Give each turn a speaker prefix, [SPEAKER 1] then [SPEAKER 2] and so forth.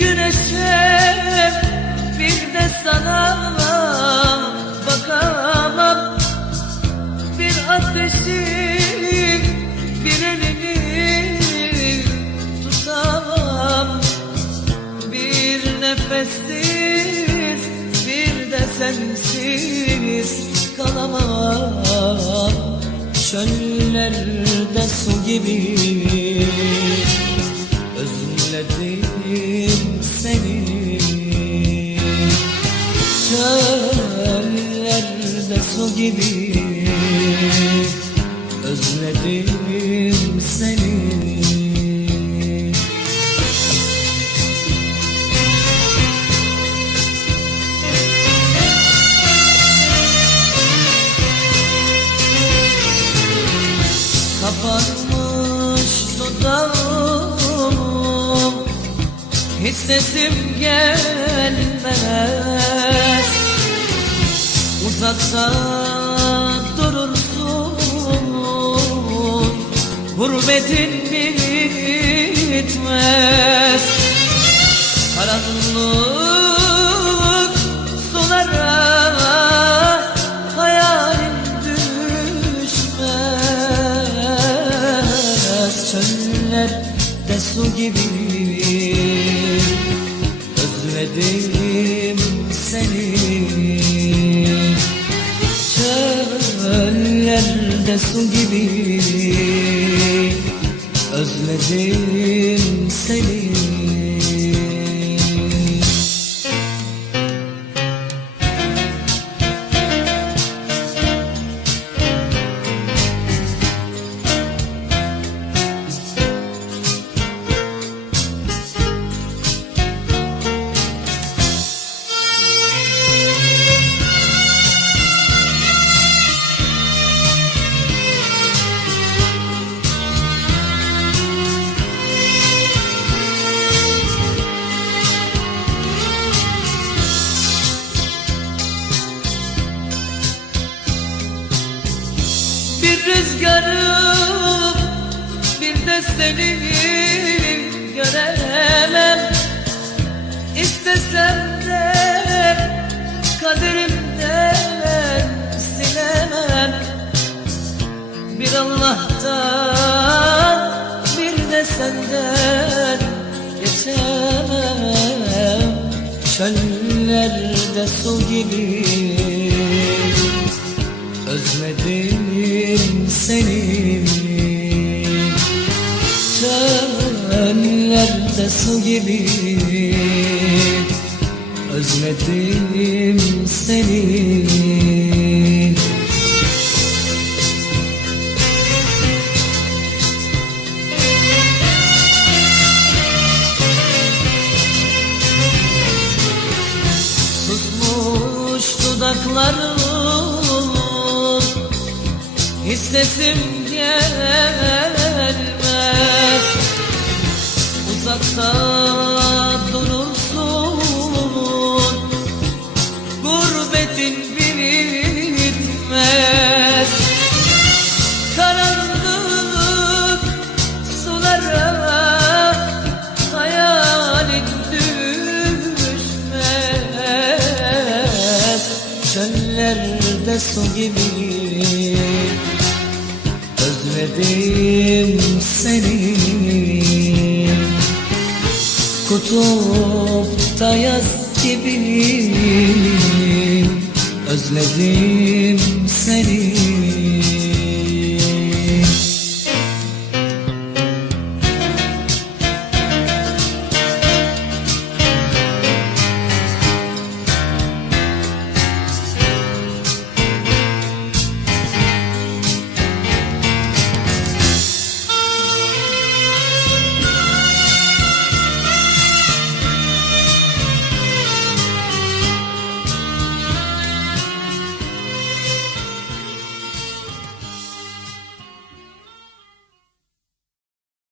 [SPEAKER 1] güneşe bir de sana bakamam. Bir ateşim bir elini tutamam. Bir nefessiz bir de sensiz kalamam. Çöllerde su gibi Özledim seni. Çöllerde su gibi Özledim seni
[SPEAKER 2] Hiç sesim gelmez. Uzakta durursun Gurbetin bitmez. Karanlık sulara hayalim düşmez. Çöllerde su gibi su gibi. Özledim seni
[SPEAKER 3] rüzgarım bir de seni göremem. İstesem de kaderimden silemem. Bir Allah'tan bir de senden geçemem. Çöllerde su gibi Çöllerde su gibi Özledim seni.
[SPEAKER 4] Susmuş dudaklarım Hiç sesim Uzakta durursun. Gurbetin bitmez Karanlık sulara hayalin düşmez. Çöllerde su gibi Özledim seni Kutupta yaz gibi. Özledim seni